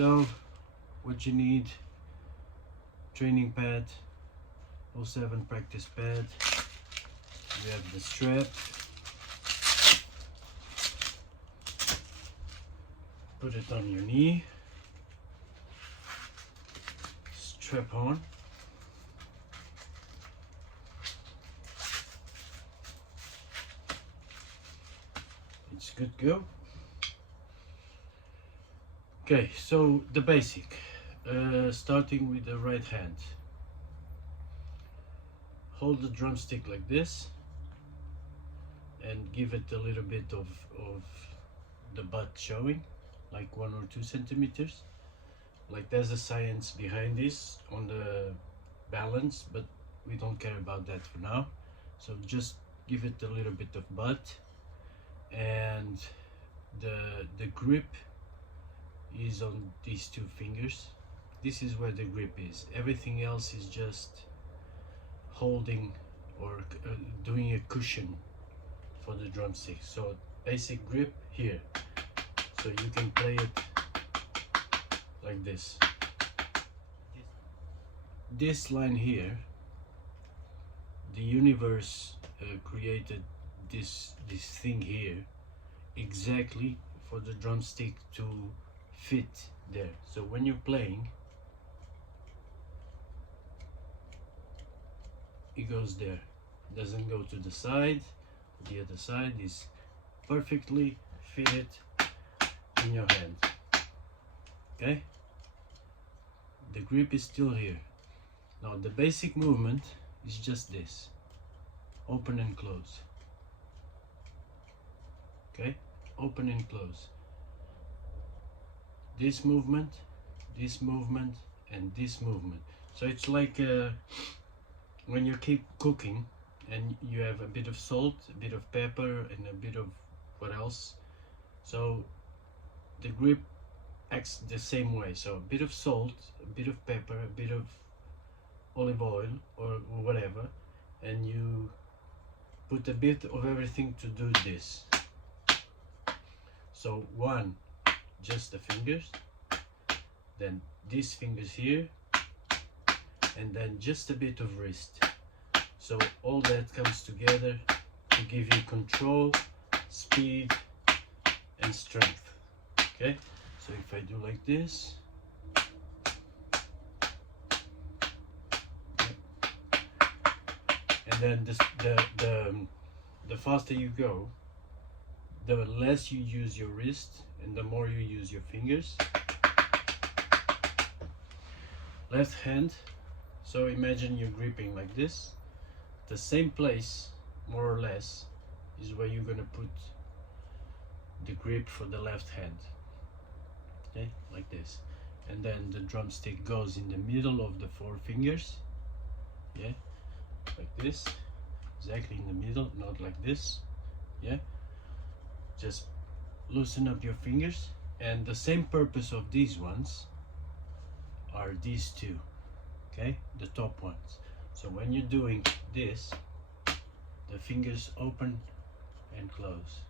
So what you need: training pad, 07 practice pad, you have the strap, put it on your knee, strap on, it's good to go. Okay, so the basic, starting with the right hand. Hold the drumstick like this and give it a little bit of the butt showing, like 1 or 2 centimeters. Like, there's a science behind this on the balance, but we don't care about that for now. So just give it a little bit of butt, and the grip is on these 2 fingers. This is where the grip is. Everything else is just holding or doing a cushion for the drumstick. So basic grip here, so you can play it like this. This line here, the universe created this thing here exactly for the drumstick to fit there. So when you're playing, it goes there, doesn't go to the side. The other side is perfectly fitted in your hand. Okay, the grip is still here. Now the basic movement is just this: open and close. Okay, open and close. This movement, this movement, and this movement. So it's like when you keep cooking and you have a bit of salt, a bit of pepper, and a bit of what else. So the grip acts the same way. So a bit of salt, a bit of pepper, a bit of olive oil or whatever, and you put a bit of everything to do this. So 1, just the fingers, then these fingers here, and then just a bit of wrist. So all that comes together to give you control, speed, and strength. Okay, so if I do like this, and then the faster you go, the less you use your wrist and the more you use your fingers. Left hand, so imagine you're gripping like this. The same place, more or less, is where you're gonna put the grip for the left hand. Okay, like this. And then the drumstick goes in the middle of the 4 fingers. Yeah, like this, exactly in the middle, not like this. Yeah, just loosen up your fingers. And the same purpose of these ones are these 2, okay, the top ones. So when you're doing this, the fingers open and close.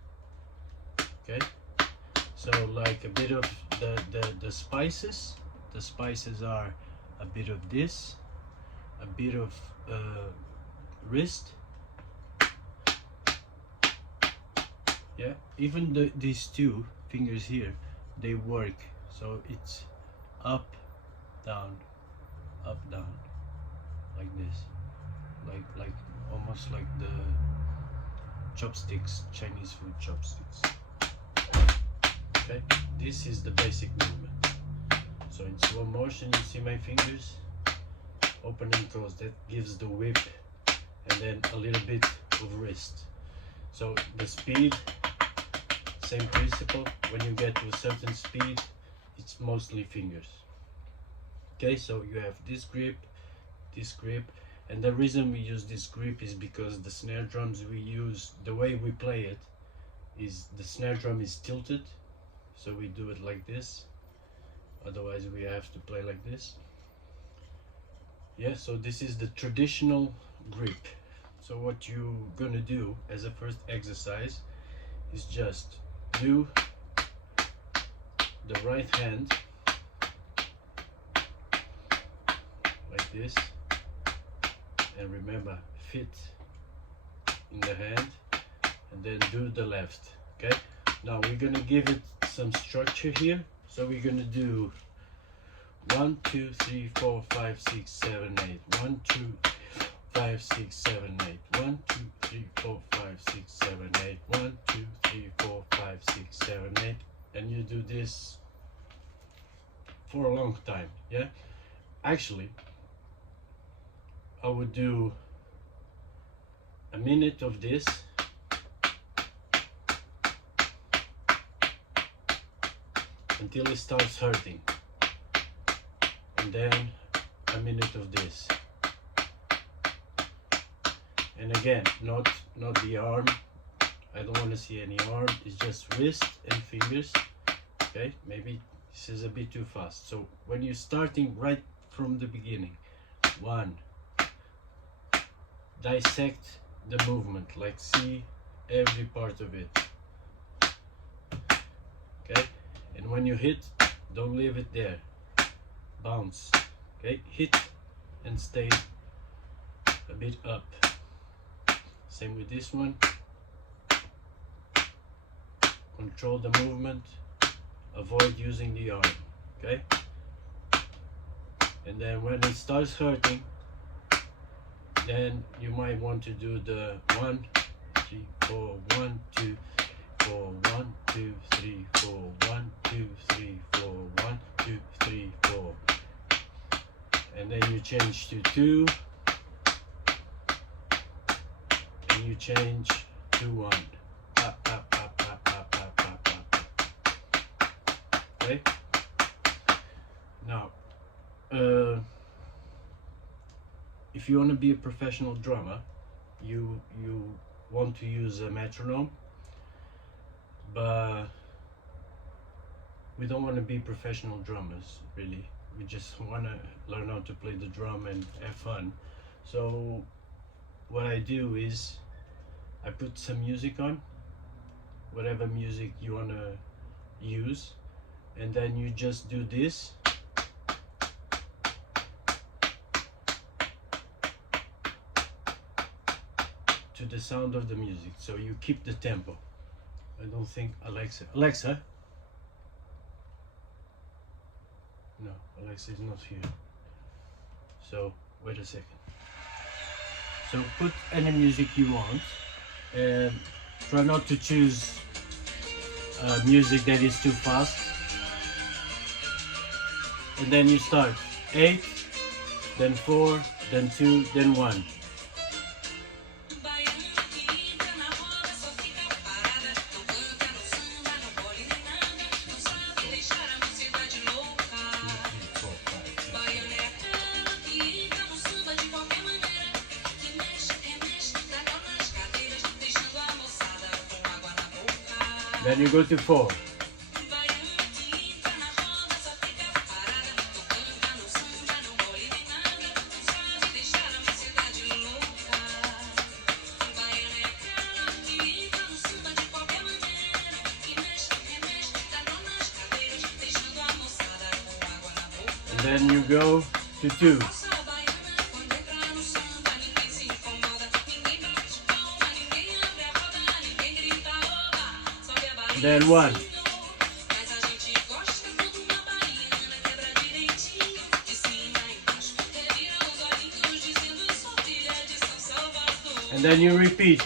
Okay, so like a bit of the spices. The spices are a bit of this, a bit of wrist. Yeah, even these 2 fingers here, they work. So it's up, down, like this, like almost like the chopsticks, Chinese food chopsticks. Okay, this is the basic movement. So in slow motion, you see my fingers open and close. That gives the whip, and then a little bit of wrist. So the speed, same principle. When you get to a certain speed, it's mostly fingers. Okay, so you have this grip, and the reason we use this grip is because the snare drums we use, the way we play it, is the snare drum is tilted, so we do it like this. Otherwise we have to play like this. Yeah, so this is the traditional grip. So what you're gonna do as a first exercise is just do the right hand this, and remember, fit in the hand, and then do the left. Okay, now we're gonna give it some structure here. So we're gonna do 1 2 3 4 5 6 7 8 1 2 5 6 7 8 1 2 3 4 5 6 7 8 1 2 3 4 5 6 7 8, and you do this for a long time. Yeah, actually I would do a minute of this, until it starts hurting, and then a minute of this, and again, not the arm. I don't want to see any arm. It's just wrist and fingers. Okay, maybe this is a bit too fast. So when you're starting right from the beginning, 1, dissect the movement, like see every part of it. Okay, and when you hit, don't leave it there, bounce. Okay, hit and stay a bit up. Same with this one. Control the movement, avoid using the arm. Okay, and then when it starts hurting, then you might want to do the 1 3 4 1 2 4 1 2 3 4 1 2 3 4 1 2 3 4, and then you change to 2, and you change to 1. Up, up, up, up, up, up, up, up. Okay, now if you want to be a professional drummer, you want to use a metronome, but we don't want to be professional drummers, really. We just want to learn how to play the drum and have fun. So what I do is I put some music on, whatever music you want to use, and then you just do this. To the sound of the music, so you keep the tempo. I don't think Alexa, no, Alexa is not here, so wait a second. So put any music you want, and try not to choose music that is too fast, and then you start 8, then 4, then 2, then 1. Then you go to 4. And then you go to 2. Then 1. And then you repeat.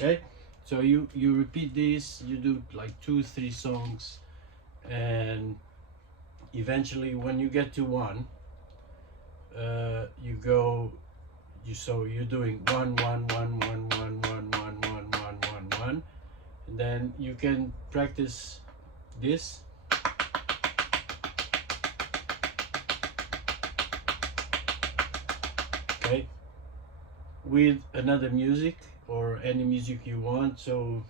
Okay, so you repeat this, you do like 2-3 songs, and eventually when you get to 1, you're doing 1 1 1 1 1 1 1 1 1 1 1, and then you can practice this. Okay, with another music or any music you want. So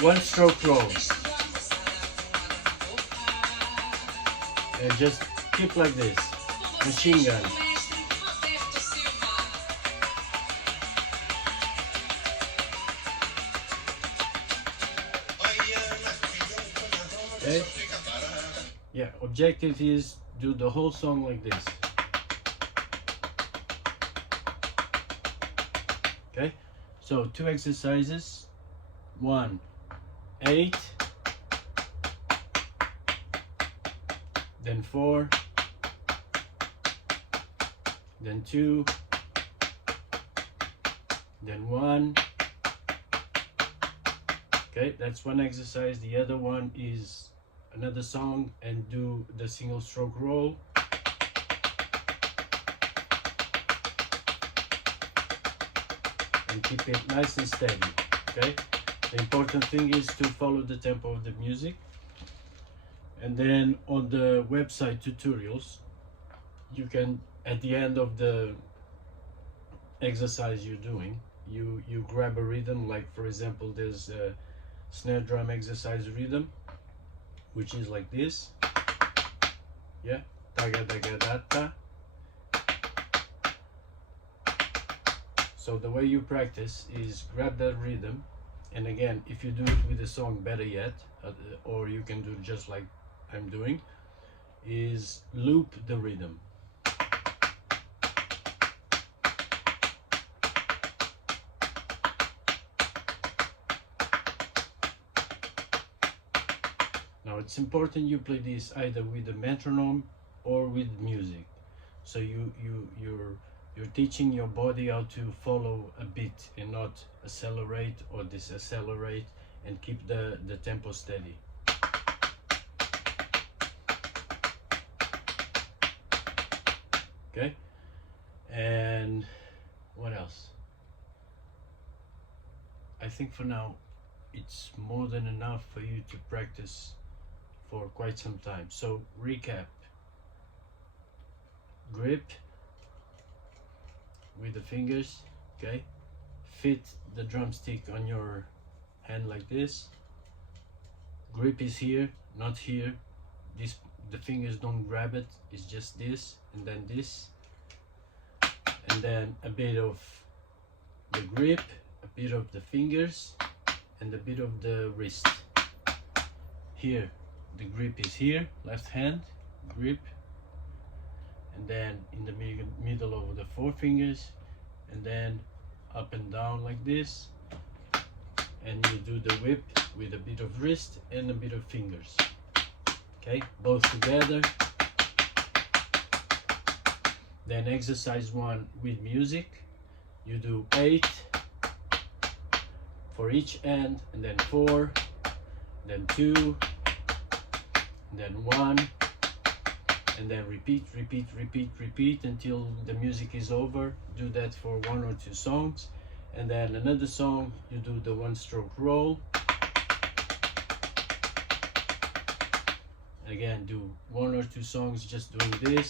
one stroke roll, and just keep like this, machine gun. Okay? Yeah, objective is do the whole song like this. Okay? So 2 exercises. 1, 8, then 4, then 2, then 1. Okay, that's one exercise. The other one is another song and do the single stroke roll. And keep it nice and steady. Okay, the important thing is to follow the tempo of the music. And then on the website tutorials, you can, at the end of the exercise you're doing, you grab a rhythm. Like for example, there's a snare drum exercise rhythm, which is like this. Yeah, daga daga da da. So the way you practice is grab that rhythm, and again, if you do it with a song, better yet, or you can do just like I'm doing, is loop the rhythm. Now it's important you play this either with a metronome or with music. So you're teaching your body how to follow a beat and not accelerate or decelerate, and keep the tempo steady. Okay? And what else? I think for now it's more than enough for you to practice for quite some time. So recap: grip with the fingers, okay? Fit the drumstick on your hand like this. Grip is here, not here. The fingers don't grab it, it's just this and then this, and then a bit of the grip, a bit of the fingers, and a bit of the wrist. Here the grip is here, left hand grip, and then in the middle of the 4 fingers, and then up and down like this, and you do the whip with a bit of wrist and a bit of fingers. Okay, both together. Then exercise 1 with music, you do 8 for each end, and then 4, then 2, then 1, and then repeat until the music is over. Do that for 1 or 2 songs, and then another song you do the 1-stroke roll. Again, do 1 or 2 songs just doing this,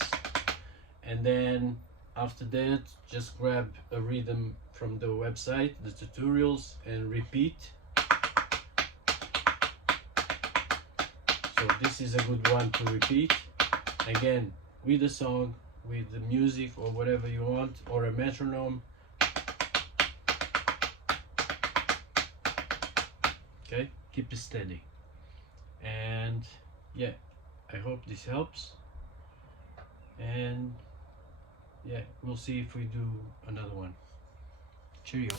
and then after that just grab a rhythm from the website, the tutorials, and repeat. So this is a good one to repeat, again with the song, with the music, or whatever you want, or a metronome. Okay, keep it steady. And yeah, I hope this helps, and yeah, we'll see if we do another one. Cheerio.